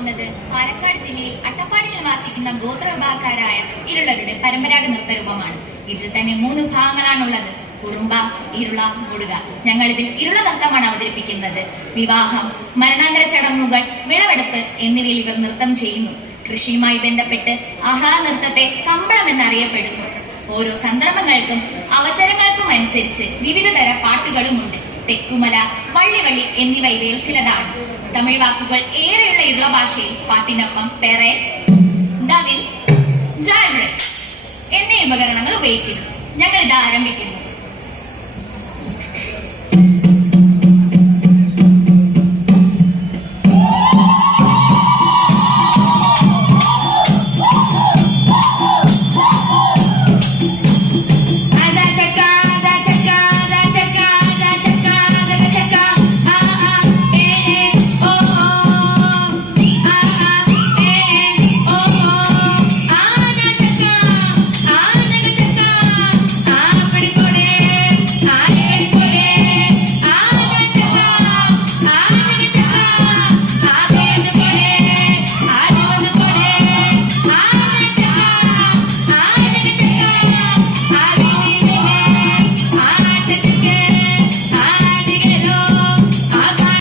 പോകുന്നത് പാലക്കാട് ജില്ലയിൽ അട്ടപ്പാടിയിൽ വാസിക്കുന്ന ഗോത്ര വിഭാഗക്കാരായ ഇരുളരുടെ പരമ്പരാഗത നൃത്തരൂപമാണ്. ഇതിൽ തന്നെ 3 ഭാഗങ്ങളാണുള്ളത്: കുറുമ്പ, ഇരുള, മുടുക. ഞങ്ങൾ ഇതിൽ ഇരുള നൃത്തമാണ് അവതരിപ്പിക്കുന്നത്. വിവാഹം, മരണാന്തര ചടങ്ങുകൾ, വിളവെടുപ്പ് എന്നിവയിൽ ഇവർ നൃത്തം ചെയ്യുന്നു. കൃഷിയുമായി ബന്ധപ്പെട്ട് ആഹ്ലാദ നൃത്തത്തെ കമ്പളം എന്നറിയപ്പെടുന്നു. ഓരോ സന്ദർഭങ്ങൾക്കും അവസരങ്ങൾക്കും അനുസരിച്ച് വിവിധ തര പാട്ടുകളുമുണ്ട്. തെക്കുമല, വള്ളിവള്ളി എന്നിവ ഇവയിൽ ചിലതാണ്. തമിഴ് വാക്കുകൾ ഏറെയുള്ള ഇരുള ഭാഷയിൽ പാട്ടിനൊപ്പം പെറെ, ഡവിൽ, ജാൾറെ എന്നീ ഉപകരണങ്ങൾ ഉപയോഗിക്കുന്നു. ഞങ്ങൾ ഇത് ആരംഭിക്കുന്നു.